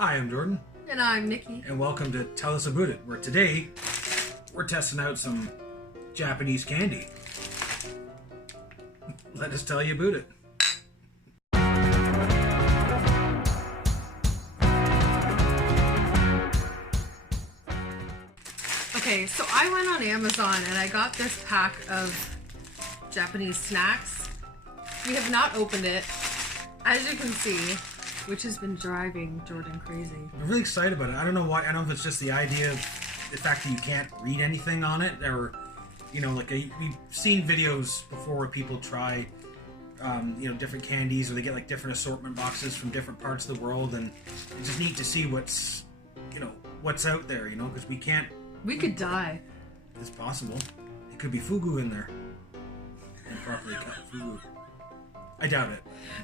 Hi, I'm Jordan. And I'm Nikki. And welcome to Tell Us About It, where today we're testing out some Japanese candy. Let us tell you about it. Okay, so I went on Amazon and I got this pack of Japanese snacks. We have not opened it, as you can see, which has been driving Jordan crazy. I'm really excited about it. I don't know why. I don't know if it's just the idea of the fact that you can't read anything on it, or, you know, like we've seen videos before where people try, different candies, or they get like different assortment boxes from different parts of the world, and it's just neat to see what's out there, because we can't. We could die. It's possible. It could be fugu in there. Improperly cut fugu. I doubt it.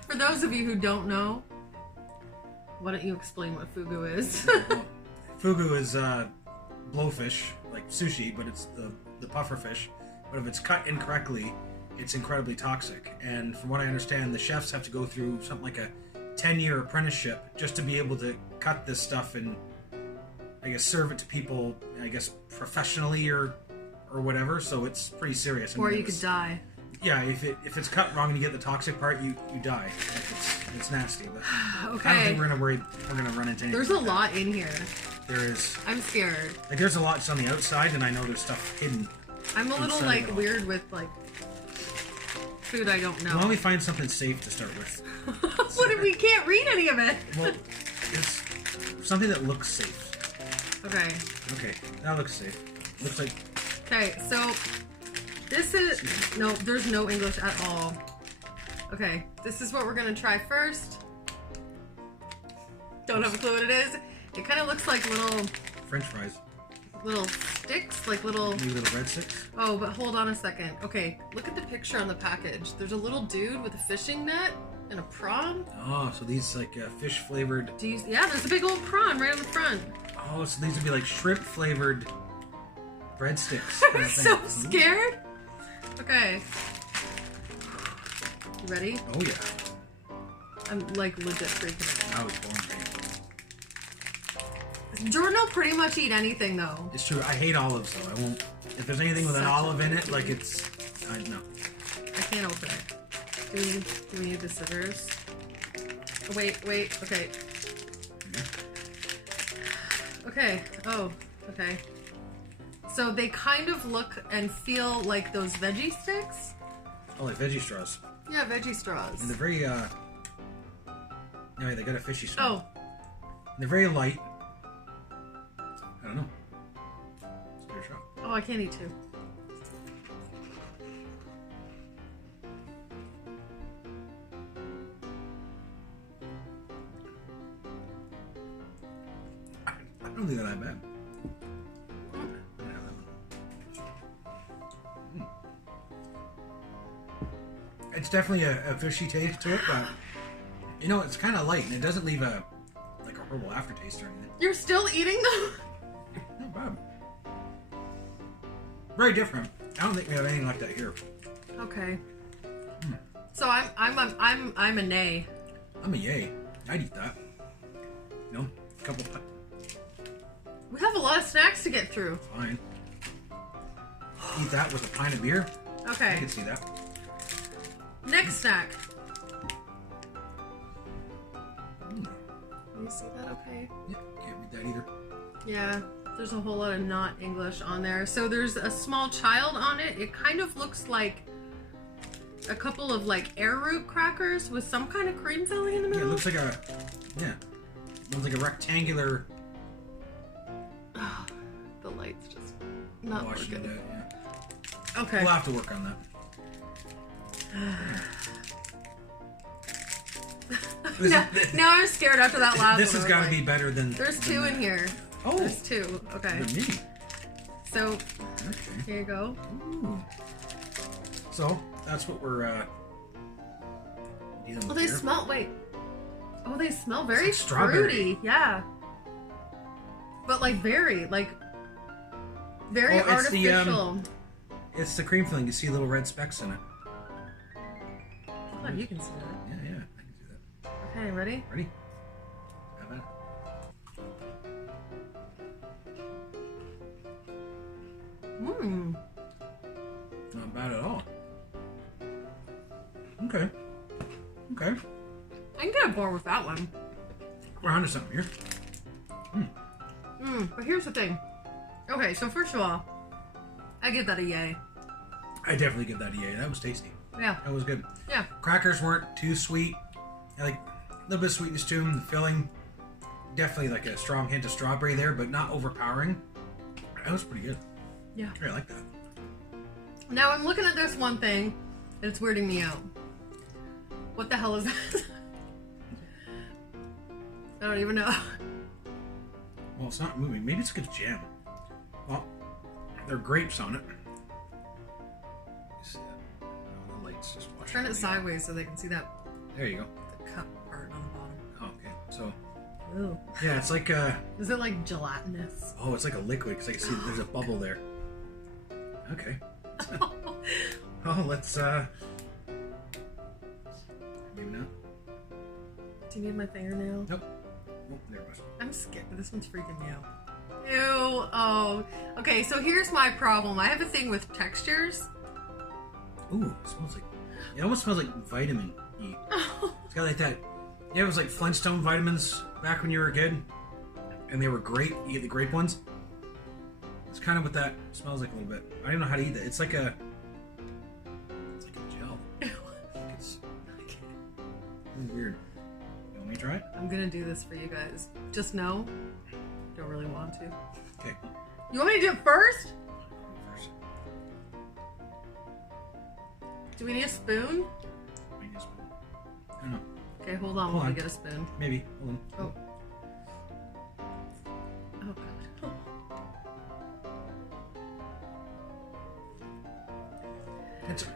For those of you who don't know, why don't you explain what fugu is? Well, fugu is blowfish, like sushi, but it's the puffer fish. But if it's cut incorrectly, it's incredibly toxic. And from what I understand, the chefs have to go through something like a 10-year apprenticeship just to be able to cut this stuff and, I guess, serve it to people, I guess, professionally or whatever. So it's pretty serious. Or you could die. Yeah, if it's cut wrong and you get the toxic part, you die. It's nasty. But okay. I don't think we're gonna run into anything. There's a lot in here. There is. I'm scared. Like, there's a lot just on the outside, and I know there's stuff hidden. I'm a little like weird with like food I don't know. Why don't we find something safe to start with? What if we can't read any of it? Well, it's something that looks safe. Okay. Okay, that looks safe. Looks like. Okay, so this is no. There's no English at all. Okay, this is what we're gonna try first. Don't have a clue what it is. It kind of looks like little French fries. Little sticks, like little. Maybe little red sticks. Oh, but hold on a second. Okay, look at the picture on the package. There's a little dude with a fishing net and a prawn. Oh, so these like fish flavored. Yeah, there's a big old prawn right on the front. Oh, so these would be like shrimp flavored breadsticks. I'm so scared. Okay. You ready? Oh yeah. I'm like legit freaking out. I was born. Jordan will pretty much eat anything though. It's true. I hate olives though. I won't. If there's anything with an olive in it, like no. I can't open it. Do we need the scissors? Oh, wait. Okay. Okay. Oh, okay. So they kind of look and feel like those veggie sticks. Oh, like veggie straws. Yeah, veggie straws. And they're very anyway, they got a fishy smell. Oh. They're very light. I don't know. Let's give it a shot. Oh, I can't eat two. I don't think they're that bad. It's definitely a fishy taste to it, but it's kind of light and it doesn't leave a horrible aftertaste or anything. You're still eating them? Not bad. Very different. I don't think we have anything like that here. Okay. So I'm a nay. I'm a yay. I'd eat that. A couple. We have a lot of snacks to get through. Fine. Eat that with a pint of beer. Okay. I can see that. Next snack. Can you see that okay? Yeah, can't read that either. Yeah, there's a whole lot of not English on there. So there's a small child on it. It kind of looks like a couple of like arrowroot crackers with some kind of cream filling in the middle. Yeah, it looks like a rectangular. The light's just not working. Yeah. Okay. We'll have to work on that. Now I'm scared after that last one. This has got to be better than. There's two in here. Oh. There's two. Okay. Me. So, here you go. Ooh. So, that's what we're dealing with. Oh, they here. smell. Wait. Oh, they smell very strawberry. fruity. Yeah. But very artificial. It's the cream filling. You see little red specks in it. Oh, you can see that. Yeah, I can see that. Okay, ready? Ready? Have it. Mmm. Not bad at all. Okay. Okay. I can get on board with that one. We're onto something here. But here's the thing. Okay, so first of all, I give that a yay. I definitely give that a yay. That was tasty. Yeah. That was good. Yeah. Crackers weren't too sweet. I like a little bit of sweetness to them. The filling, definitely like a strong hint of strawberry there, but not overpowering. That was pretty good. Yeah. I like that. Now I'm looking at this one thing, and it's weirding me out. What the hell is that? I don't even know. Well, it's not moving. Maybe it's good jam. Well, there are grapes on it. See that? Oh, the lights just wash. Turn it sideways so they can see that. There you go. The cup part on the bottom. Oh, okay. So, Ooh. yeah, it's like a... Is it like gelatinous? Oh, it's like a liquid because I can see there's a bubble there. Okay. Oh, let's, maybe not. Do you need my fingernail? Nope. Oh, there it was. I'm scared. This one's freaking me out. Ew. Oh. Okay, so here's my problem. I have a thing with textures. Ooh, it smells like... It almost smells like vitamin E. It's got like that... Yeah, it was like Flintstone vitamins back when you were a kid. And they were great. You get the grape ones. It's kind of what that smells like a little bit. I don't know how to eat that. It's like a... It's like a gel. It's really weird. You want me to try it? I'm gonna do this for you guys. Just know, don't really want to. Okay. You want me to do it first? First. Do we need a spoon? I guess. I don't know. Okay, hold on Hold while on. we get a spoon. Maybe. Hold on. Oh. Oh god.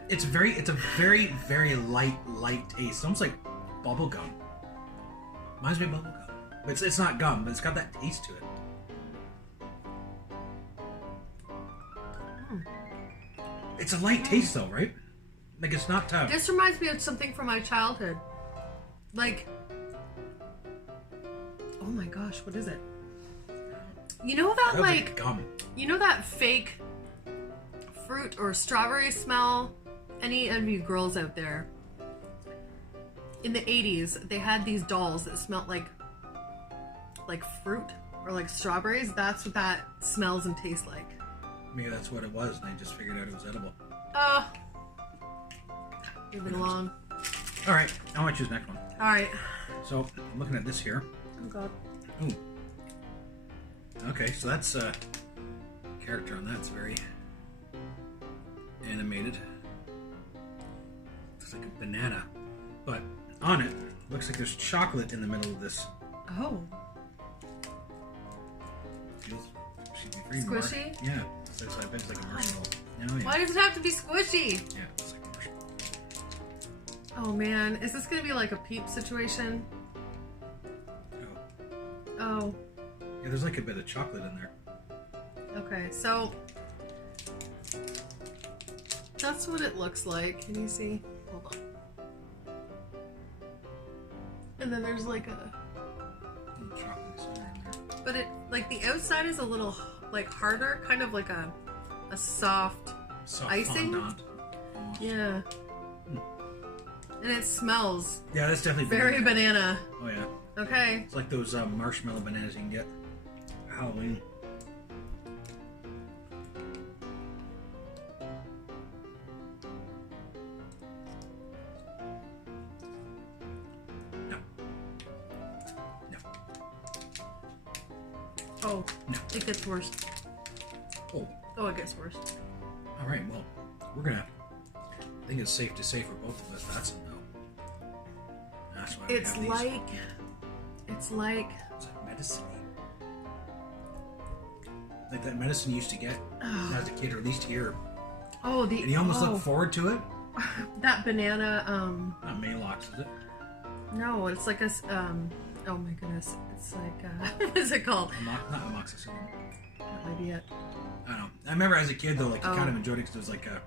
It's a very, very light taste. It's almost like bubble gum. Reminds me of bubble gum. But it's not gum, but it's got that taste to it. It's a light taste though, right? Like it's not tough. This reminds me of something from my childhood. Like, oh my gosh, what is it? You know that That was like gum. you know that fake fruit or strawberry smell? Any of you girls out there? In the 80s, they had these dolls that smelled like fruit or like strawberries. That's what that smells and tastes like. Maybe that's what it was, and I just figured out it was edible. Leave it alone. All right, I want to choose the next one. All right. So I'm looking at this here. Oh god. Ooh. Okay, so that's character on that's very animated. Looks like a banana, but on it looks like there's chocolate in the middle of this. Oh. Feels very Squishy? Yeah, so I bet it's like a marshmallow. Oh, yeah. Why does it have to be squishy? Yeah, it's like a marshmallow. Oh man, is this gonna be like a Peep situation? Oh. Oh. Yeah, there's like a bit of chocolate in there. Okay, so that's what it looks like. Can you see? Hold on. And then there's like a, Chocolate center in there. but it like the outside is a little like harder, kind of like a soft icing. Fondant. Almost. Yeah. And it smells Yeah, that's definitely very banana. Oh yeah, Okay. it's like those marshmallow bananas you can get at Halloween. No. No. Oh, No. it gets worse. Oh. Oh, it gets worse. All right. Well, we're gonna. I think it's safe to say for both of us that's a no. That's why we It's have these. like, it's like, It's like medicine. Like that medicine you used to get as a kid, or at least here. oh, the, And you almost oh, look forward to it. that banana, Not Maalox, is it? no, it's like a, oh my goodness, it's like, what is it called? Not amoxicillin. That might be it. I don't know. I remember as a kid though, like you Oh. kind of enjoyed it because it was like a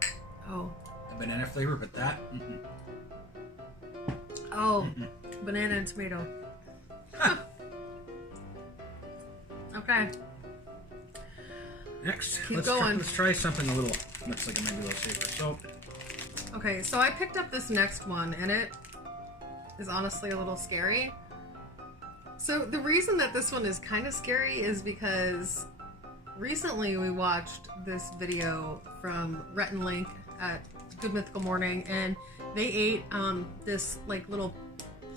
Oh, banana flavor, but that. oh, banana and tomato. Okay. Next, Keep going. Let's try something a little, looks like it might be a little safer. So, okay, so I picked up this next one, and it is honestly a little scary. So the reason that this one is kind of scary is because recently we watched this video from Rhett and Link at Good Mythical Morning, and they ate this like little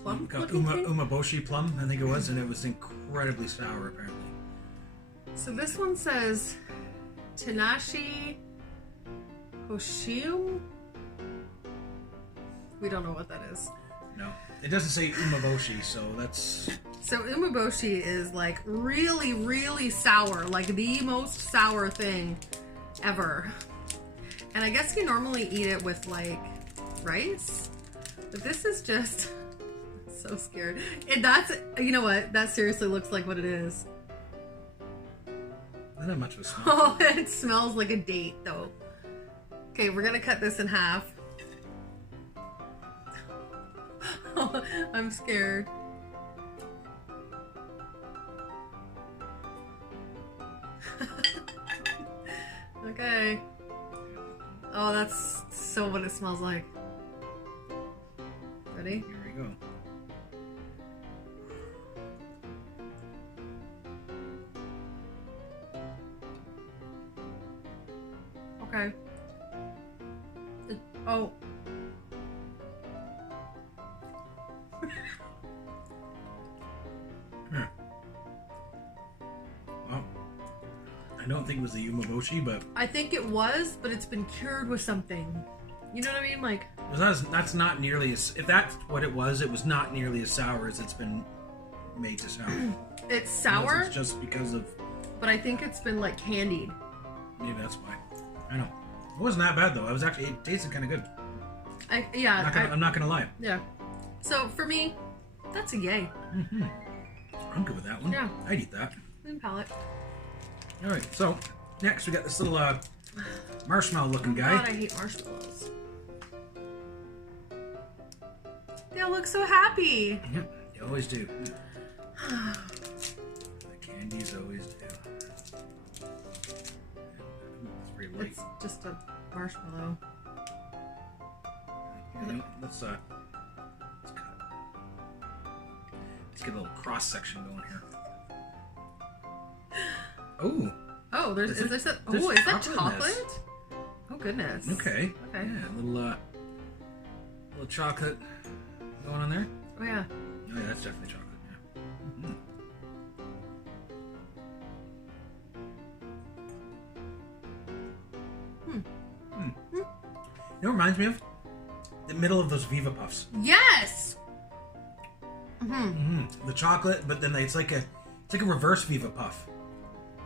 plum umaboshi plum, I think it was, and it was incredibly sour apparently. So this one says Tanashi Hoshium. We don't know what that is. No, it doesn't say umaboshi, so that's... So umaboshi is like really, really sour, like the most sour thing ever. And I guess you normally eat it with like rice, but this is just so scared. And that's, you know what? That seriously looks like what it is. Not that much of a smell. Oh, it smells like a date though. Okay, we're gonna cut this in half. Oh, I'm scared. Okay. Oh, that's so what it smells like. Ready? Here we go. Okay. Oh. Well, I don't think it was the umaboshi, but I think it was, but it's been cured with something. You know what I mean? Like, that's not nearly as... If that's what it was not nearly as sour as it's been made to sound. it's sour, Unless it's just because of... but I think it's been like candied. Maybe that's why. I know. It wasn't that bad though. It tasted kind of good. I'm not gonna lie. Yeah. So for me, that's a yay. Mm-hmm. I'm good with that one. Yeah. I'd eat that. Clean palate. All right. So next we got this little marshmallow looking guy. God, I hate marshmallows. They all look so happy. Yep. They always do. The candies always do. It's very light. It's just a marshmallow. Okay, let's get a little cross section going here. Oh. Oh, is that chocolate? Oh goodness. Okay. Okay. Yeah, little chocolate going on there. Oh yeah. Oh yeah, that's definitely chocolate. Yeah. You know what it reminds me of? The middle of those Viva Puffs. Yes. The chocolate, but then it's like a reverse Viva Puff.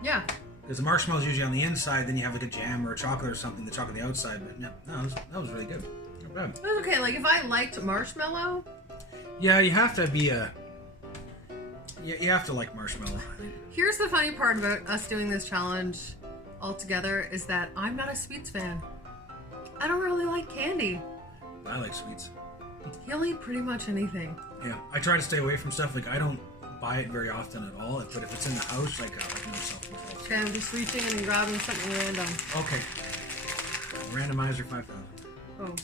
Yeah. Because the marshmallow's usually on the inside, then you have like a jam or a chocolate or something, the chocolate on the outside. But no, that was really good. Not bad. That was okay. Like if I liked marshmallow. Yeah, you have to be you have to like marshmallow. Here's the funny part about us doing this challenge all together is that I'm not a sweets fan. I don't really like candy. I like sweets. He'll eat pretty much anything. Yeah, I try to stay away from stuff. Like I don't buy it very often at all. But if it's in the house, like I can self-control. Okay, I'm just reaching in and grabbing something random. Okay. Randomizer 5,000. Oh,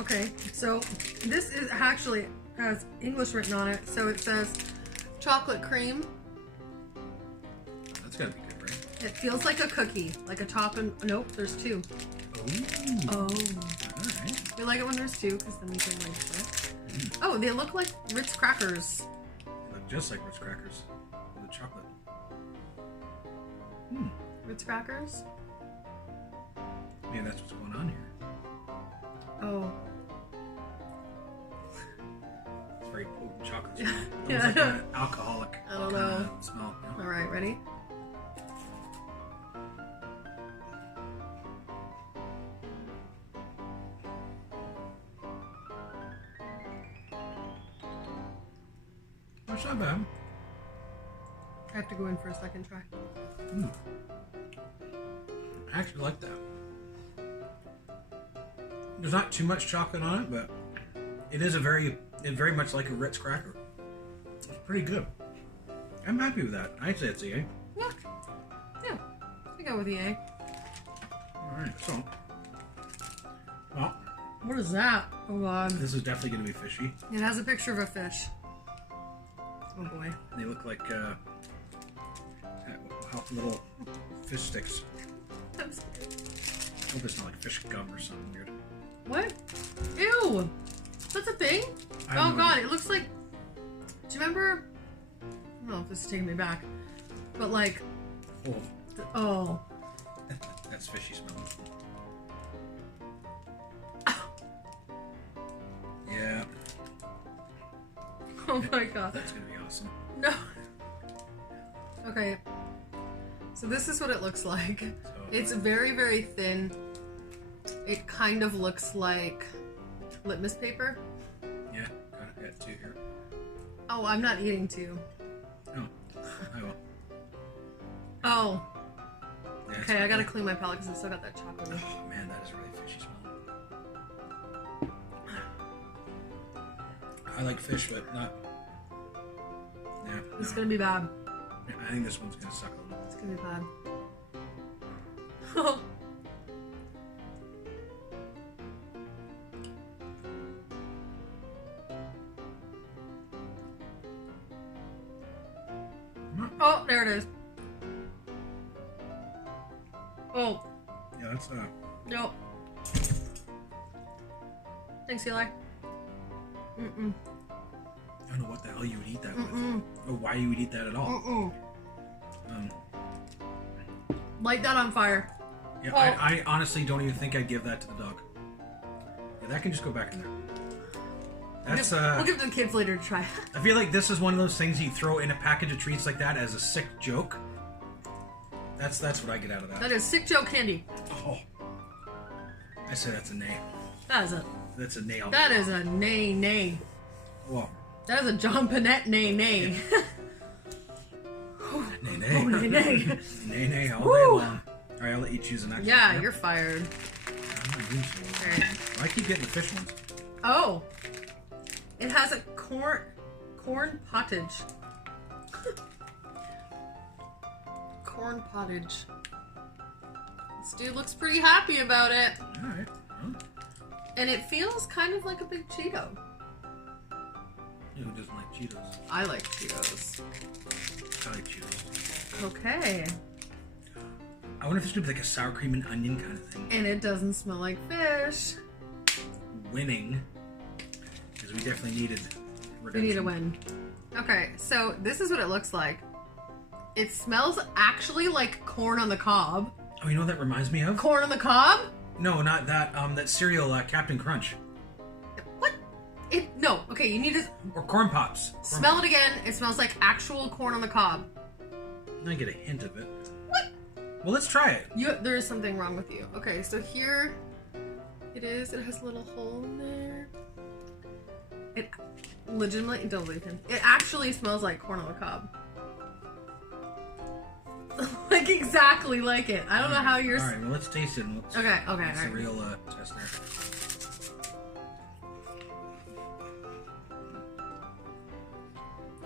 okay. So this is actually has English written on it. So it says chocolate cream. That's gotta be good, right? It feels like a cookie, like a top and nope. There's two. Oh. Oh. Alright. We like it when there's two because then we can like it. Oh, they look like Ritz crackers. They look just like Ritz crackers with chocolate. Ritz crackers? Maybe that's what's going on here. Oh. It's very potent chocolate. Yeah. It's like an alcoholic I don't know. Smell. Yeah. All right, ready? That's not bad. I have to go in for a second try. I actually like that. There's not too much chocolate on it, but it is very much like a Ritz cracker. It's pretty good. I'm happy with that. I'd say it's a yay. Yeah. Yeah. It's go with yay. Alright, so. Well. What is that? Oh god. This is definitely going to be fishy. It has a picture of a fish. Oh boy. They look like little fish sticks. I'm scared. I hope it's not like fish gum or something weird. What? Ew! That's a thing? Oh god, it looks like... Do you remember... I don't know if this is taking me back. But like... Oh. That's fishy smell. Yeah. Oh my god. That's gonna be awesome. No. Okay. So this is what it looks like. So, it's very, very thin. It kind of looks like litmus paper. Yeah, got two here. Oh, I'm not eating two. Oh, I will. Oh. Yeah, okay, I gotta clean my palate because I still got that chocolate. Oh man, that is really fishy smell. I like fish, but not. Yeah. It's gonna be bad. Yeah, I think this one's gonna suck a little. It's gonna be bad. Oh, there it is. Oh. Yeah, that's Nope. Thanks, Eli. Mm-mm. I don't know what the hell you would eat that with, or why you would eat that at all. Light that on fire. Yeah, oh. I honestly don't even think I'd give that to the dog. Yeah, that can just go back in there. That's we'll give the kids later to try. I feel like this is one of those things you throw in a package of treats like that as a sick joke. That's what I get out of that. That is sick joke candy. Oh, I say that's a nay. That's a nail. That is a nay. Well, that is a John Panette nay. Nay. Oh, nay. Nay all day long. Alright, I'll let you choose the next one. Yeah, you're fired. Right. I keep getting the fish ones. Oh. It has a corn pottage. Corn pottage. This dude looks pretty happy about it. Alright. Well. And it feels kind of like a big Cheeto. Who doesn't like Cheetos? I like Cheetos. I like Cheetos. Okay. I wonder if this could be like a sour cream and onion kind of thing. And it doesn't smell like fish. Winning. Because we definitely needed redemption. We need a win. Okay, so this is what it looks like. It smells actually like corn on the cob. Oh, you know what that reminds me of? Corn on the cob? No, not that. That cereal, Captain Crunch. What? No. Okay, you need to... Or Corn Pops. Smell it again. It smells like actual corn on the cob. I get a hint of it. What? Well, let's try it. There is something wrong with you. Okay, so here it is. It has a little hole in there. It legitimately... Don't believe him. It actually smells like corn on the cob. Like exactly like it. I don't know how yours... Alright, well let's taste it. And let's, okay. It's a real test there.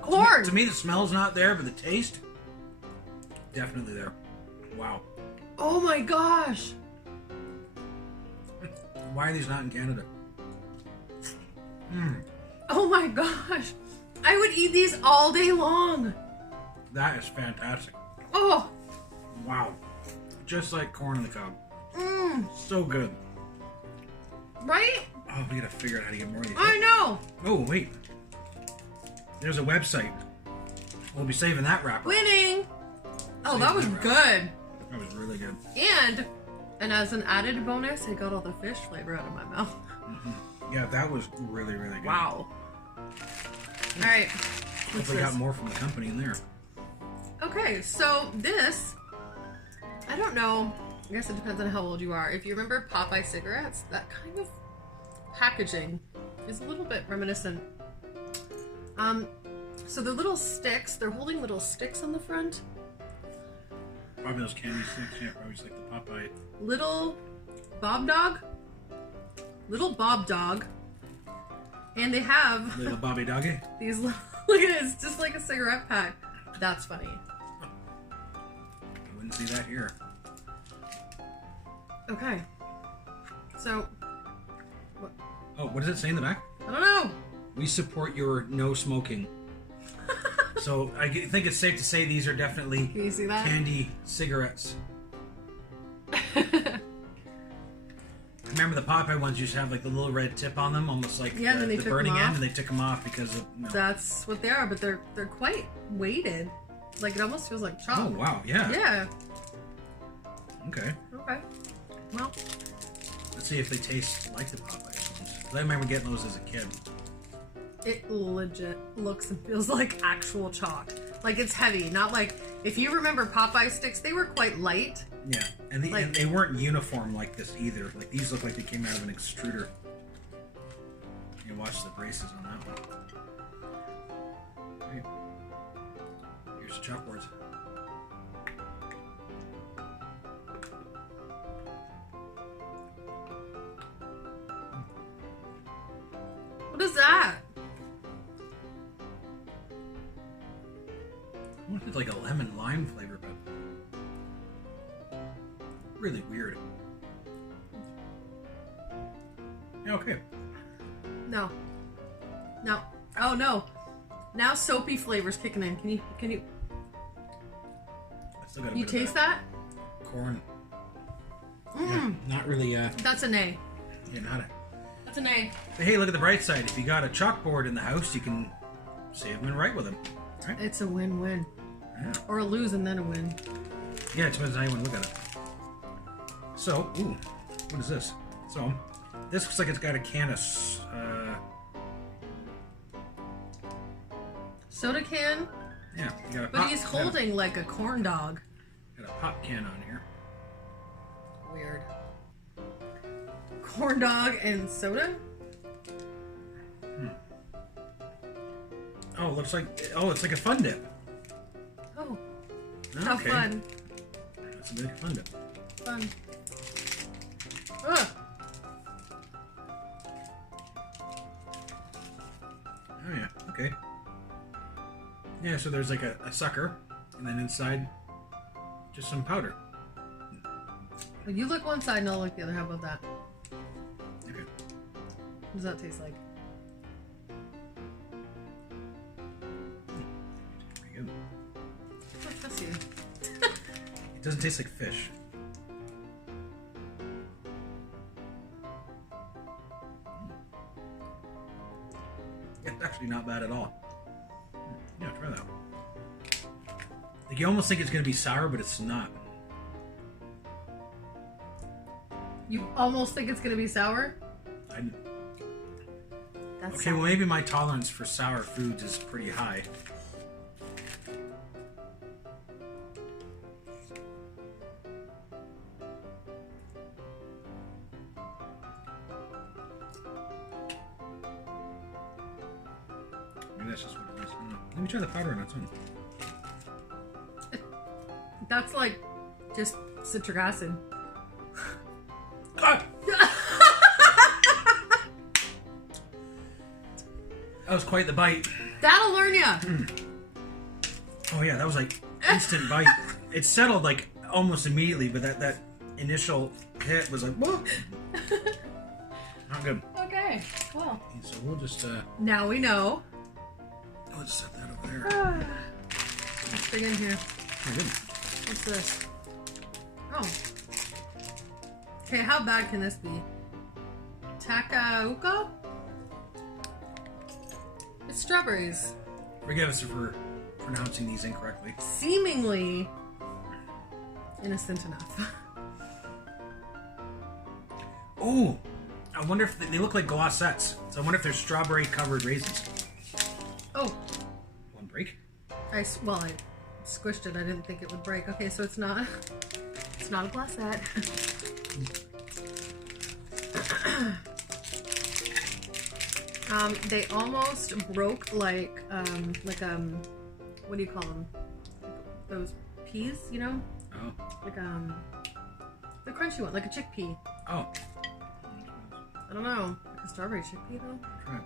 Corn! To me, the smell's not there, but the taste, definitely there. Wow. Oh my gosh! Why are these not in Canada? Oh my gosh! I would eat these all day long! That is fantastic. Oh! Wow. Just like corn on the cob. So good. Right? Oh, we gotta figure out how to get more of these. I know! Oh, wait. There's a website. We'll be saving that wrapper. Winning! Oh, that was good. That was really good. And as an added bonus, I got all the fish flavor out of my mouth. Yeah, that was really, really good. Wow. Alright. Hopefully got more from the company in there. Okay, so this, I don't know, I guess it depends on how old you are. If you remember Popeye cigarettes, that kind of packaging is a little bit reminiscent. So the little sticks, they're holding little sticks on the front. Probably those candy sticks, yeah, probably just like the Popeye. Little Bob Dog. And they have... Little Bobby Doggy? These, look at it, it's just like a cigarette pack. That's funny. I wouldn't see that here. Okay. So, what? Oh, what does it say in the back? I don't know. We support your no smoking. So I think it's safe to say these are definitely Can you see that? candy cigarettes. Remember the Popeye ones used to have like the little red tip on them, almost like Yeah, and then they the took burning them end, off. and they took them off because of. No. That's what they are, but they're quite weighted. Like it almost feels like chalk. Oh wow! Yeah. Yeah. Okay. Okay. Well, Let's see if they taste like the Popeye ones. I remember getting those as a kid. it legit looks and feels like actual chalk. Like it's heavy, not like if you remember Popeye sticks, they were quite light. Yeah, and, and they weren't uniform like this either. Like these look like they came out of an extruder. You watch the braces on that one. Right. Here's the chalkboards. What is that? I wonder if it's like a lemon lime flavor, but really weird. Yeah, okay. No. No. Oh no. Now soapy flavors kicking in. Can you I still got a you bit of taste that? corn. Mmm. Yeah, not really. That's an A. Yeah, not a. That's an A. But hey, look at the bright side. If you got a chalkboard in the house, you can save them and write with them. Right? It's a win-win. Yeah. Or a lose and then a win. Yeah, it depends on how you want to look at it. So, ooh, what is this? So, this looks like it's got a can of Soda can, yeah, you got a but pop, he's holding like a corn dog. got a pop can on here. Weird. Corn dog and soda? Oh, it looks like it's like a Fun Dip. Oh, how Okay. fun. That's a big Fun Dip. Fun. Ugh. Oh yeah, okay. Yeah, so there's like a sucker, and then inside, just some powder. Well, you look one side and I'll look the other. How about that? Okay. What does that taste like? Pretty good. Oh, trust you. It doesn't taste like fish. It's actually not bad at all. Yeah, try that. Like you almost think it's gonna be sour, but it's not. You almost think it's gonna be sour? That's Okay, well maybe my tolerance for sour foods is pretty high. Maybe that's just what it is. I don't know. Let me try the powder on its own. That's like just citric acid. Ah! That was quite the bite. That'll learn ya. Oh yeah, that was like instant bite. It settled like almost immediately, but that initial hit was like, whoa. Not good. Okay, well. Okay, so we'll just Now we know. we'll just set that over there. Let's dig in here. Oh, good. What's this? Oh. Okay, how bad can this be? Takauka? It's strawberries. Forgive us if we're pronouncing these incorrectly. Seemingly innocent enough. Oh, I wonder if they look like glossettes. So I wonder if they're strawberry covered raisins. Oh, One break. I squished it. I didn't think it would break. Okay, so it's not a glassette. They almost broke like what do you call them? Those peas, you know? Oh. Like the crunchy one, like a chickpea. Oh. I don't know, like a strawberry chickpea though. Try it.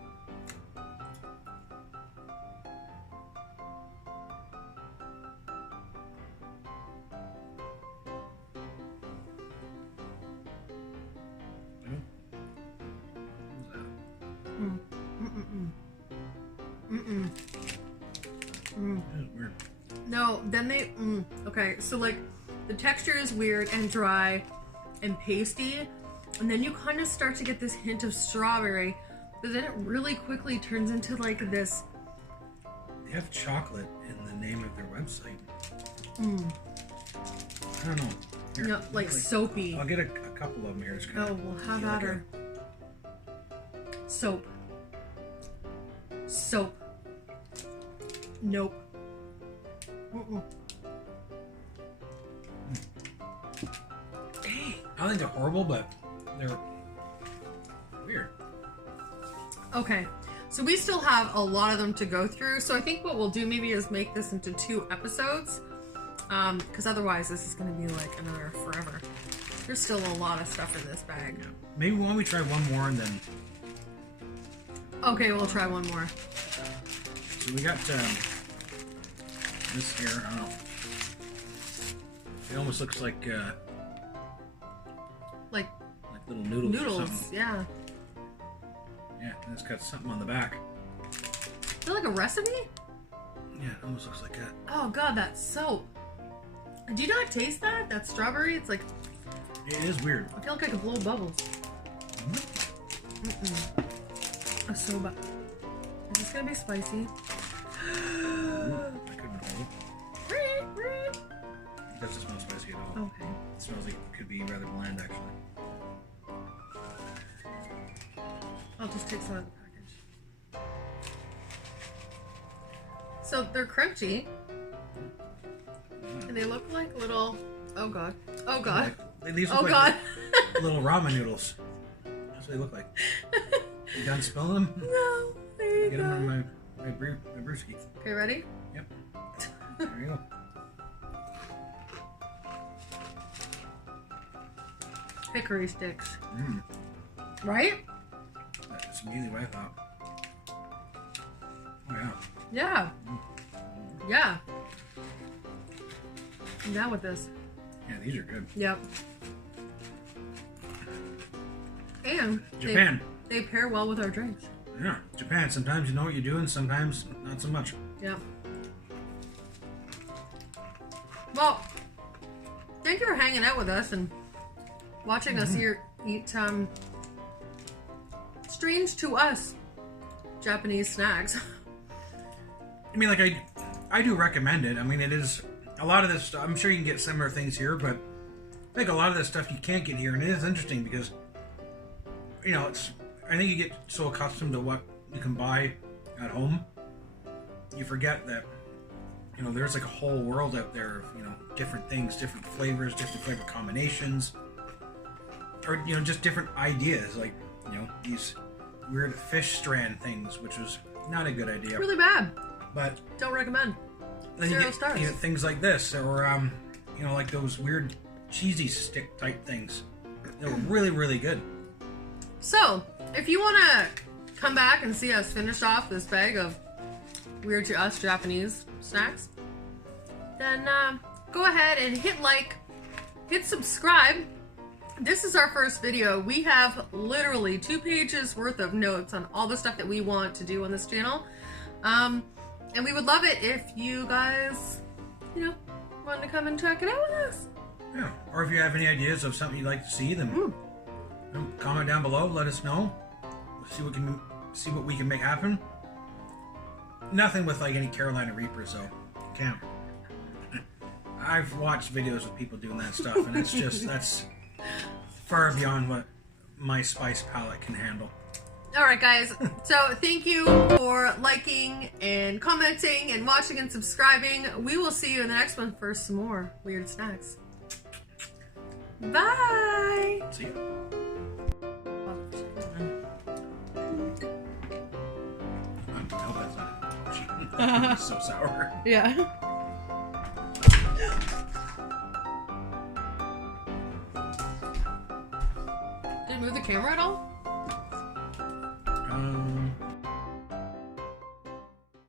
Mm-mm. That is weird. No, then they... Okay, so like the texture is weird and dry and pasty. And then you kind of start to get this hint of strawberry. But then it really quickly turns into like this... They have chocolate in the name of their website. I don't know. Here, No, like soapy. I'll get a couple of them here. Oh, we'll have at her. Soap. Soap. Nope. Dang. I don't think they're horrible, but they're weird. Okay, so we still have a lot of them to go through. So I think what we'll do maybe is make this into 2 episodes. Because otherwise this is going to be like another forever. There's still a lot of stuff in this bag. Yeah. Maybe why don't we try one more and then... Okay, we'll try one more. So we got this here. I don't know. It almost looks like little noodles. Noodles, or something. yeah. Yeah, and it's got something on the back. Is that like a recipe? Yeah, it almost looks like that. Oh god, that's soap. Do you not taste that? That strawberry? It's like... It is weird. I feel like I could blow bubbles. A soba. Is this gonna be spicy? Ooh, I couldn't hold it. It doesn't smell spicy at all. Okay. It smells like it could be rather bland, actually. I'll just take some of the package. So they're crunchy. And they look like little... Oh god. Oh god. These look Oh like god. little ramen noodles. That's what they look like. You done spilling them? No. There you Get go. them on my brewski. Okay, ready? Yep. There you go. Hickory sticks. Mmm. Right? That's immediately what I thought. Oh yeah. Yeah. Yeah. I'm down with this. Yeah, these are good. Yep. And Japan. They pair well with our drinks. Yeah, Japan. Sometimes you know what you're doing, sometimes not so much. Yep. Well, thank you for hanging out with us and watching us eat strange to us Japanese snacks. I mean, like, I do recommend it. I mean, it is a lot of this stuff. I'm sure you can get similar things here, but I think a lot of this stuff you can't get here, and it is interesting because, you know, I think you get so accustomed to what you can buy at home, you forget that, you know, there's like a whole world out there of, you know, different things, different flavors, different flavor combinations, or, you know, just different ideas, like, you know, these weird fish strand things, which was not a good idea. Really bad. But don't recommend. then 0 you get, stars. you know, things like this, or you know, like those weird cheesy stick type things. They were really, really good. So, if you want to come back and see us finish off this bag of weird to us Japanese snacks, then go ahead and hit like, hit subscribe. This is our first video. We have literally 2 pages worth of notes on all the stuff that we want to do on this channel. And we would love it if you guys, you know, want to come and check it out with us. Yeah. Or if you have any ideas of something you'd like to see, then you know, comment down below. Let us know. We'll see what we can make happen. Nothing with like any Carolina Reapers though. Can't. I've watched videos of people doing that stuff, and it's just that's far beyond what my spice palette can handle. Alright guys, so thank you for liking and commenting and watching and subscribing. We will see you in the next one for some more weird snacks. Bye! See you. I can tell that's not it's so sour. Yeah. Did it move the camera at all?